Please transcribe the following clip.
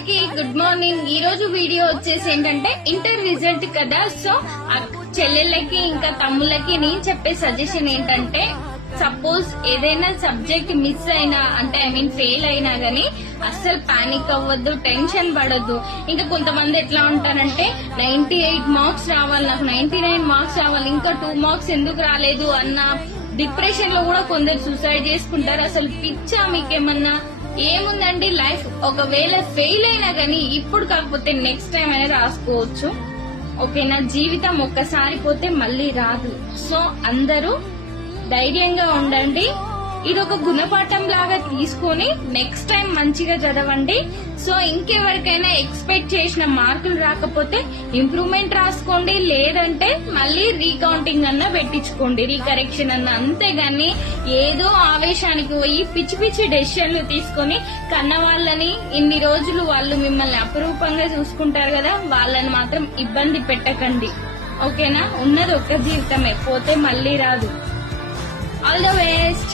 అందరికి good morning. ఈ రోజు వీడియో వచ్చేసి ఏంటంటే ఇంటర్ రిజల్ట్ కదా. సో చెల్లెళ్ళకి ఇంకా తమ్ముళ్ళకి నేను చెప్పే సజెషన్ ఏంటంటే, సపోజ్ ఏదైనా సబ్జెక్ట్ మిస్ అయినా అంటే ఫెయిల్ అయినా గానీ అస్సలు పానిక్ అవ్వద్దు, టెన్షన్ పడద్దు. ఇంకా కొంతమంది ఎట్లా ఉంటారంటే 98 మార్క్స్ రావాలి, నాకు 99 మార్క్స్ రావాలి, ఇంకా 2 మార్క్స్ ఎందుకు రాలేదు అన్న డిప్రెషన్ లో కూడా కొందరు సూసైడ్ చేసుకుంటారు. అసలు పిచ్చా మీకేమన్నా? ఏముందండి, లైఫ్ ఒకవేళ ఫెయిల్ అయినా గానీ ఇప్పుడు కాకపోతే నెక్స్ట్ టైం అనేది రాసుకోవచ్చు. ఓకేనా? జీవితం ఒక్కసారి పోతే మళ్ళీ రాదు. సో అందరూ ధైర్యంగా ఉండండి. ఇది ఒక గుణపాఠం లాగా తీసుకొని నెక్స్ట్ టైం మంచిగా చదవండి. సో ఇంకెవరికైనా ఎక్స్పెక్ట్ చేసిన మార్కులు రాకపోతే ఇంప్రూవ్మెంట్ రాసుకోండి, లేదంటే మళ్ళీ రీకౌంటింగ్ అన్నా పెట్టించుకోండి, రీకరెక్షన్ అన్నా. అంతేగాని ఏదో ఆవేశానికి పోయి పిచ్చి పిచ్చి డెసిషన్లు తీసుకొని కన్న వాళ్ళని ఇన్ని రోజులు వాళ్ళు మిమ్మల్ని అపురూపంగా చూసుకుంటారు కదా, వాళ్ళని మాత్రం ఇబ్బంది పెట్టకండి. ఓకేనా? ఉన్నది ఒక్క జీవితమే, పోతే మళ్ళీ రాదు. All the best.